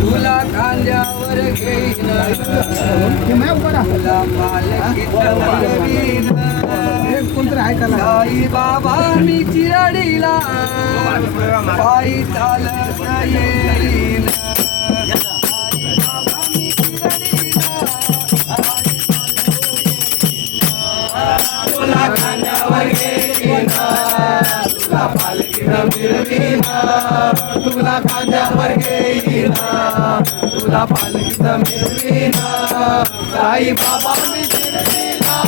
तुला खांद्यावर घेईन साई बाबा मी चिरडीला पायी चालत येईन तुला खांद्यावर घेईन तुला पालखीनं मिरवीन तुला खांद्यावर घेईन तुला पालखीनं मिरवीन साई बाबा मी शिर्डीला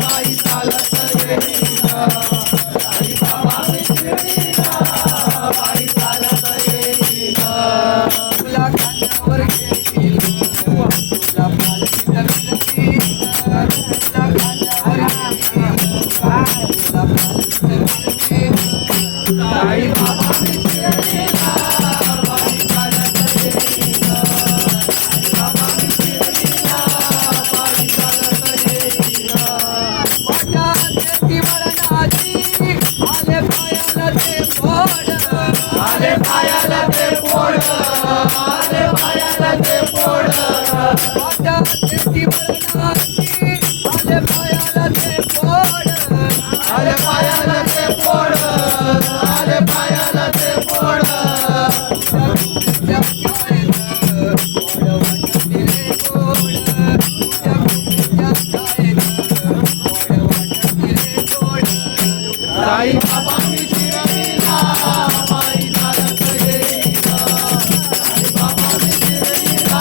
पायी चालत येईन साई बाबा मी शिर्डीला पायी चालत येईन तुला खांद्यावर घेईन तुला पालखीनं मिरवीन तुला खांद्यावर घेईन तुला पालखीनं मिरवीन साई बाबा मी शिर्डीला पायी चालत येईन साई बाबा मी शिर्डीला पायी चालत येईन माझ्या देती वळणाची आले पायाला ते फोड आले पायाला ते फोड आले पायाला ते फोड माझ्या देती वळणाची आले पायाला ते फोड आले पायाला ते फोड आले पायाला ते फोड साई बाबा मी शिर्डीला पायी चालत येईन साई बाबा मी शिर्डीला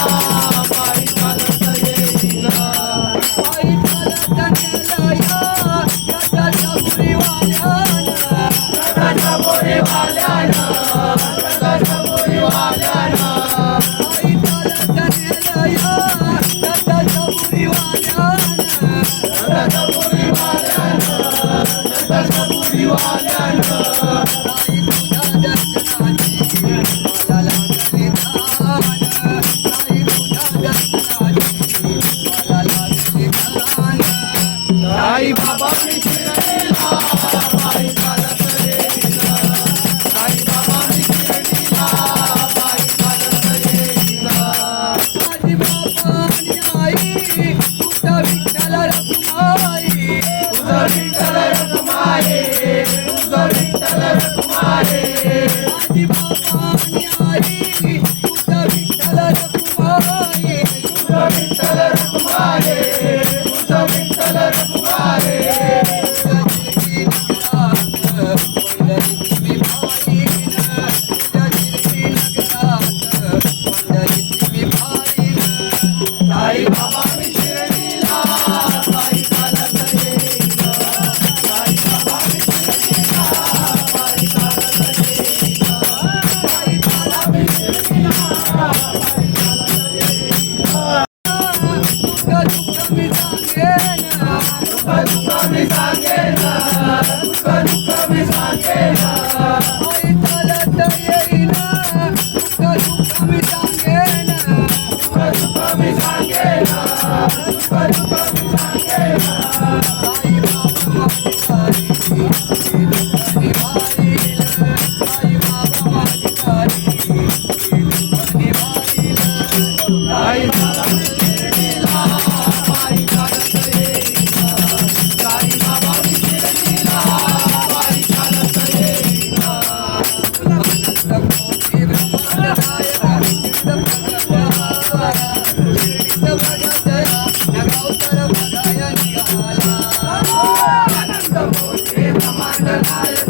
पायी चालत येईन पायी चालत गेलया गटाच्या बोरीवाल्यानं गटाच्या बोरीवाल्यानं गटाच्या बोरीवाल्यानं पायी चालत गेलया गटाच्या बोरीवाल्यानं गटाच्या बोरीवाल्यानं गटाच्या बोरीवाल्यानं साई तुझ्या दर्शनाची मला लागली धान साई तुझ्या दर्शनाची मला लागली धान साई बाबा मी शिर्डीला पायी चालत येईन साई बाबा मी शिर्डीला पायी चालत येईन माझी बाबा आणि आई तुझा विठ्ठल रखुमाई तुझा विठ्ठल रखुमाई तुझा विठ्ठल रखुमाई माझी बाबा आणि आई तुझा विठ्ठल रखुमाई तुझा विठ्ठल रखुमाई तुझा विठ्ठल रखुमाई साई बाबा मी शिर्डीला पायी चालत येईन साई बाबा मी शिर्डीला पायी चालत येईन साई बाबा मी शिर्डीला पायी चालत येईन दुःख दुःख मी सांगेन दुःख दुःख मी सांगेन दुःख दुःख मी सांगेन पायी चालत येईन दुःख दुःख मी सांगेन दुःख दुःख मी सांगेन दुःख दुःख मी सांगेन साई बाबा माझी कारी दुःख निभाईल साई बाबा माझी कारी दुःख निभाईल साई बाबा मी शिर्डीला पायी चालत येईन साई बाबा मी शिर्डीला पायी चालत येईन अनंत कोटी ब्रह्मांड नायक शिर्डीत भगत नगावतर बघाया निघाला अनंत कोटी ब्रह्मांड नायक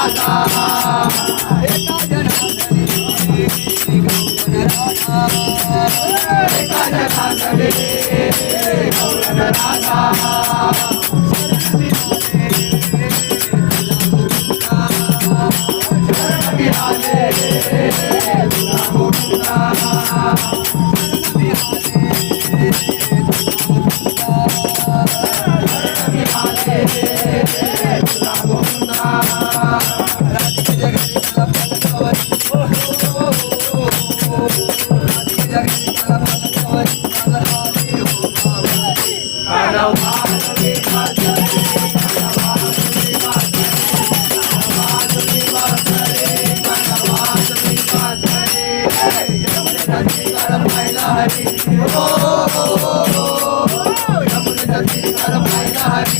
राधा एका जनार्दने गौरन राधा एका जनार्दने गौरन राधा शरण मिळाले तुला गोविंदा शरण मिळाले तुला गोविंदा राधिके जगती मला फलकवरी राधिके जगती मला फलकवरी मला राधे हो भावरी कानवा तुझी वासरे कानवा तुझी वासरे कानवा तुझी वासरे कानवा तुझी वासरे यमुने नदी कर पाहिला हरी हो यमुने नदी कर पाहिला हरी